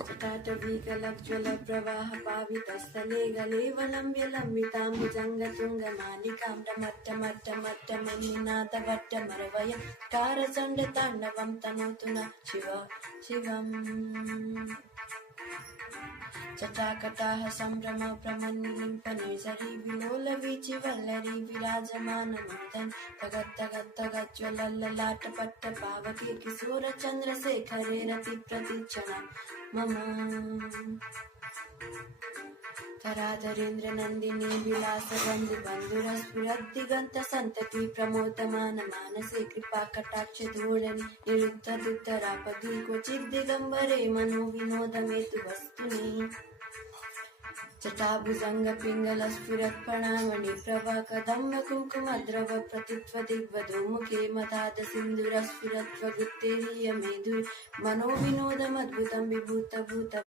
जटाटवीकलज्ज्वलप्रवाहपावितस्थले गलेवलम्ब्य लम्बिताम्बुजङ्गतुङ्गमालिकां रमट्टमट्टमट्टमन्निनादवट्टमरवय कारचण्डताण्डवं तनोतु न शिवम् जटाकटाह सम्भ्रम प्रमन्निलिम्पनिर्झरी विलोलवीचि वल्लरी विराजमानमूर्धन् तगत्तगत्तगज्ज्वलल्ललाटपट्टपावके किशोरचन्द्रशेखरे रतिप्रतीक्षणा मम धराधरेन्द्रनन्दिनी विलासगन्धिबन्धुरस्फुरद्दिगन्तसन्तति प्रमोदमानमानसे कृपाकटाक्षधोरणी निरुद्धदुद्धरापदी क्वचिद्दिगम्बरे मनोविनोदमेतु वस्तुनि जटाभुजङ्गपिङ्गलस्फुरत्प्रणामणि प्रभाकदम्बकुङ्कुमद्रव प्रतित्वदिग्वधूमुखे मदादसिन्दूरस्फुरत्वगुत्तेरीयमेधुर् मनोविनोदमद्भुतं विभूतभूत